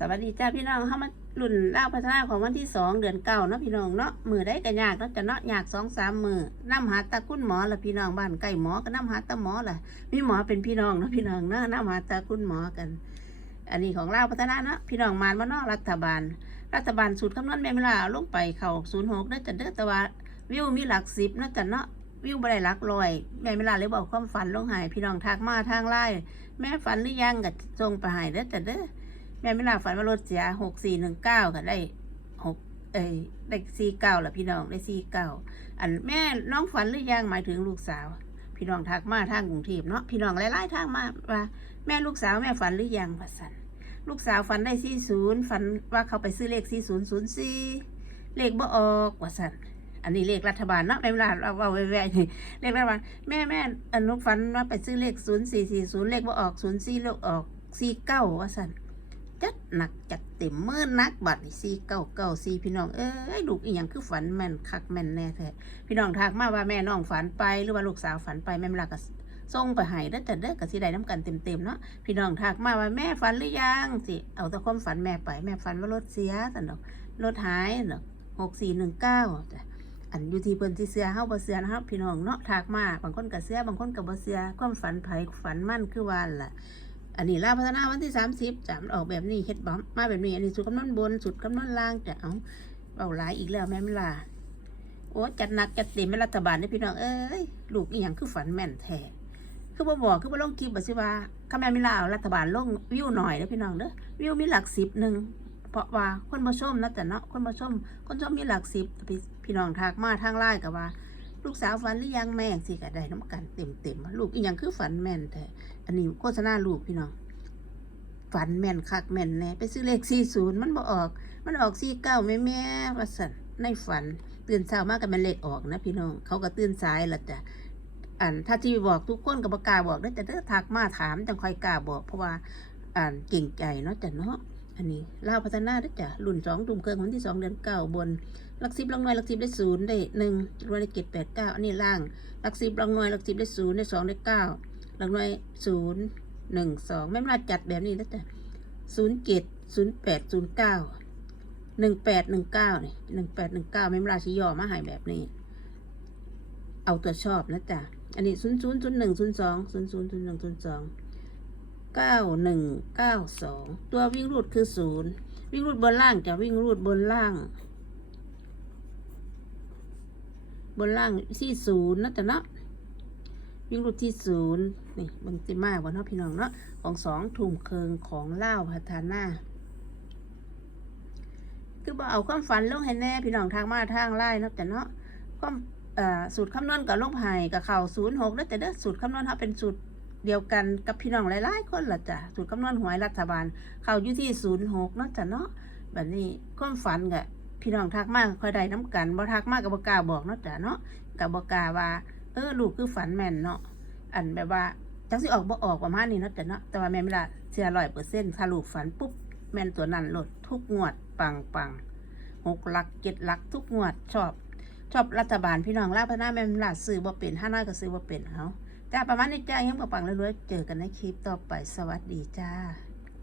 สวัสดีจ้าพี่น้องเข้ามารุ่นล่าพัฒนาของวันที่สองเดือนเก้าเนาะพี่น้องเนาะมือได้กันยากเนาะจะเนาะยากสองสามมือน้ำหาตาคุณหมอละพี่น้องบ้านใกล้หมอก็น้ำหาตาหมอละมีหมอเป็นพี่น้องเนาะพี่น้องเนาะน้ำหาตาคุณหมอกัน อันนี้ของเล่าพัฒนาเนาะพี่น้องมานมาเนาะรัฐบาล รัฐบาลสูตรคำนวณแม่เวลาลงไปเข่าศูนย์หกได้จะเด้อต่ว่าวิวมีหลักสิบเนาะจะเนาะวิวบ่ได้หลักลอยแม่เวลาเลยบอกความฝันลงหายพี่น้องทักมาทางไลน์แม่ฝันหรือยังก็ส่งไปหายเด้อจะเด้อ แม่ไม่ลาฝันว่ารถเสียหกสี่หนึ่งเก้าค่ะได้หกเอ้ยได้สี่เก้าแหละพี่น้องได้สี่เก้าอันแม่น้องฝันหรือยังหมายถึงลูกสาว พี่น้องทักมาทางกรุงเทพเนาะพี่น้องหลายๆทางมาว่า แม่ลูกสาวแม่ฝันหรือยังว่าสันลูกสาวฝันได้สี่ศูนย์ฝันว่าเขาไปซื้อเลขสี่ศูนย์ศูนย์สี่เลขบ่ออกว่าสันอันนี้เลขรัฐบาลเนาะแม่เวลาเราเอาแว่ๆนี่เลขรัฐบาลแม่แม่อันนุฝันว่าไปซื้อเลขศูนย์สี่สี่ศูนย์เลขบ่ออกศูนย์สี่เลขออกสี่เก้าว่าสัน จัดหนักจัดเต็มเมื่อนักบัตรสี่เก้าเก้าสี่พี่น้องเอ้ยลูกอีหยังคือฝันแม่นคักแม่นแน่แท้พี่น้องทักมาว่าแม่น้องฝันไปหรือว่าลูกสาวฝันไปแม่เวลาก็ส่งไปให้แล้วแต่เด้อก็สิได้น้ำกันเต็มๆเนาะพี่น้องทักมาว่าแม่ฝันหรือยังสิเอาต่ความฝันแม่ไป แม่ฝันว่ารถเสียสันดอกรถหายเนาะหกสี่หนึ่งเก้าอันอยู่ที่เพิ่นที่เสือเฮาบ่เสือนะครับพี่น้องเนาะทักมาบางคนก็เสือบางคนก็บ่เสือความฝันไผฝันมั่นคือว่าล่ะ อันนี้ลาพัฒนาวันที่สามสิบจะออกแบบนี้เฮ็ดบอมมาแบบนี้ อันนี้สุดคำนวณบนสุดคำนวณล่างจะเอาเอาหลายอีกแล้วแม่นล่ะโอ้จัดหนักจัดเต็มรัฐบาลนี่พี่น้องเอ้ยลูกอีหยังคือฝันแม่นแท้คือบ่บอกคือบ่ลงคลิปบ่สิว่าข้าแม่มิลาเอารัฐบาลลงวิวหน่อยเด้อพี่น้องเด้อวิวมีหลักสิบหนึ่งเพราะว่าคนบ่ชมนะแต่เนาะคนบ่ชมคนชมมีหลักสิบพี่พี่น้องทักมาทางไลน์ก็ว่า ลูกสาวฝันหรือยังแม่สิก็ได้น้ำกันเต็มเต็มลูกอีหยังคือฝันแม่นแท้อันนี้โฆษณาลูกพี่น้องฝันแม่นคักแม่นแน่ไปซื้อเลขสี่ศูนย์มันบ่ออก มันออกสี่เก้าแม่แม่ว่าสันในฝันตื่นเช้ามากกับมันเลขออกนะพี่น้อง เขาก็ตื่นสายละจ้ะอันถ้าที่บอกทุกคนกับกล้าบอกได้แต่ถ้าทักมาถามจังคอยกล้าบอก เพราะว่าอ่านเก่งใจเนาะจ้ะเนาะ อันนี้ลาวพัฒนาได้อจ้ะรุ่นสองตุ่มเกินวันที่สองเดือนเก้าบนหลักสิบลักหน่วยหลักสิบได้ศูนย์ได้หนึ่งรวยได้เจ็ดแปดเก้าอันนี้ล่างหลักสิบลักหน่วยหลักสิบได้ศูนย์ได้สองได้เก้าหลักหน่วยศูนย์หนึ่งสองแม่มาจัดแบบนี้แล้จ้ะศูนย์เจ็ดศูนย์แปดศูนย์เก้าหนึ่งแปดหนึ่งเก้าเนี่ยหนึ่งแปดหนึ่งเก้าไม่มาชิยอมาหายแบบนี้ เอาตัวชอบนะจ๊ะอันนี้ศูนย์ศูนย์ศูนย์หนึ่งศูนย์สองศูนย์ศูนย์ศูนย์หนึ่งศูนย์สอง เก้าหนึ่งเก้าสองตัววิ่งรูดคือศูนย์วิ่งรูดบนล่างจะวิ่งรูดบนล่าง บนล่างที่ศูนย์นะจ๊ะเนาะวิ่งรูดที่ศูนย์นี่บางติมากกว่าเนาะพี่น้องเนาะของสองถุ่มเคิงของเล่าพัฒนาคือบ่เอาความฝันลงให้แน่พี่น้องทางมาทางไล่นะแต่เนาะความสูตรคำนวณกับลงไห้กับเข่าศูนย์หกแล้วแต่เด้อสูตรคำนวณเขาเป็นสูตร เดียวกันกับพี่น้องหลายๆคนละจ้ะสูตรคำนวณหวยรัฐบาล เข้าอยู่ที่ศูนย์หกเนาะจ้ะเนาะแบบนี้ความฝันกับพี่น้องทักมากค่อยได้น้ำกันบ่ทักมากกับบกาบอกเนาะจ้ะเนาะกับบกาว่าเออลูกคือฝันแม่นเนาะอันแบบว่าจักสิออกบ่ออกประมาณนี้เนาะแต่เนาะแต่ว่าแม่นไม่ละเสียร้อยเปอร์เซ็นต์ถ้าลูกฝันปุ๊บแม่นตัวนั้นหลดทุกงวดปังปังหกหลักเจ็ดหลักทุกงวดชอบชอบรัฐบาลพี่น้องลาพนาแม่นละซื้อบ่เป็นห้าน้อยก็ซื้อบ่เป็นเขา จ้าประมาณนี้จ้ายังบ่ปังเรื่อยๆเจอกันในคลิปต่อไปสวัสดีจ้า